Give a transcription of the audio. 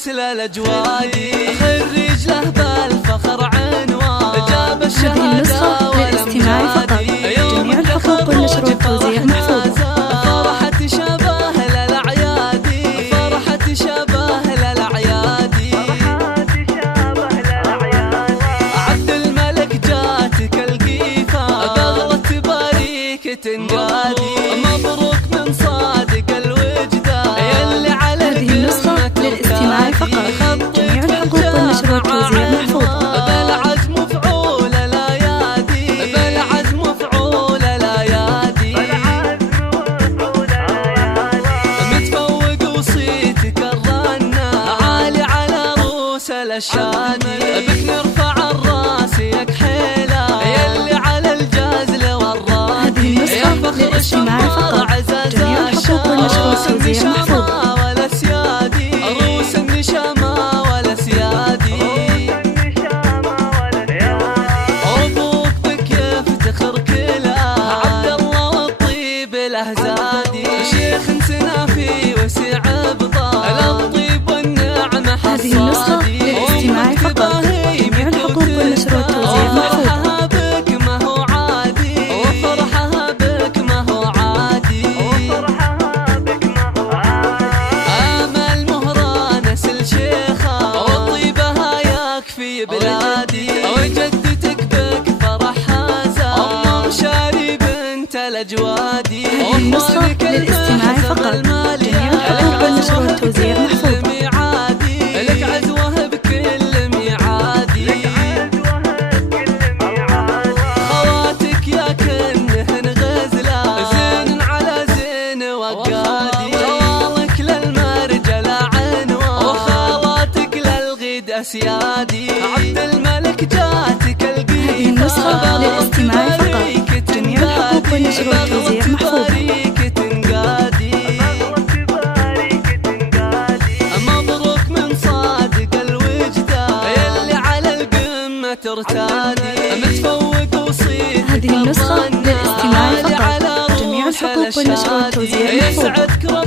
العروس للأجوادي، خريج له بالفخر عنوان، جاب الشهادة للاستماع فقط. جميع الحقوق والنشر والتوزيع محفوظة. فرحة شبه للأعيادي، فرحة شبه للأعيادي، عبد الملك جاتك القيفة، بغلة تباريك تنقادي، مبروك من صادق الوجدان يلي على القمة للاستماع فقط. جميع الحقوق والنشر والتوزيع محفوظة. بالعزم مفعول الأيادي، بالعزم مفعول الأيادي، متفوق وصيتك الرنة عالي على روس الأشادي، بك نرفع الراس يك حيلة يلي على الجازل والرادي، يا فخر الشمار عزاز والتوزيع محفوظة. والأسيادي، روس النشامة والأسيادي، أبوك بك يفتخر كلها، عبد الله والطيب الأهزادي، شيخ سنافي وسع بطال الطيب والنعمة حصادي. هذه النسخة للاستماع فقط. جميع الحقوق والنشر والتوزيع محفوظة. في بلادي وجدتك بك فرحها زاد، أم شاري بنت الأجوادي، هذه النسخة للاستماع فقط. جميع الحقوق والنشر والتوزيع محفوظة. لك عزوة بكل ميعادي، خواتك يا كنهن غزلة، زين على زين وقادي، خوالك للمرجلة عنوان، وخالاتك للغيد أسيادي، عبد الملك جاتك القيفة. هذه النسخة للاستماع فقط. جميع الحقوق والنشر والتوزيع محفوظة. مبروك من صادق الوجدان يلي على القمة ترتادي، متفوق وصيتك. هذه النسخة للاستماع فقط. جميع الحقوق والنشر والتوزيع محفوظة.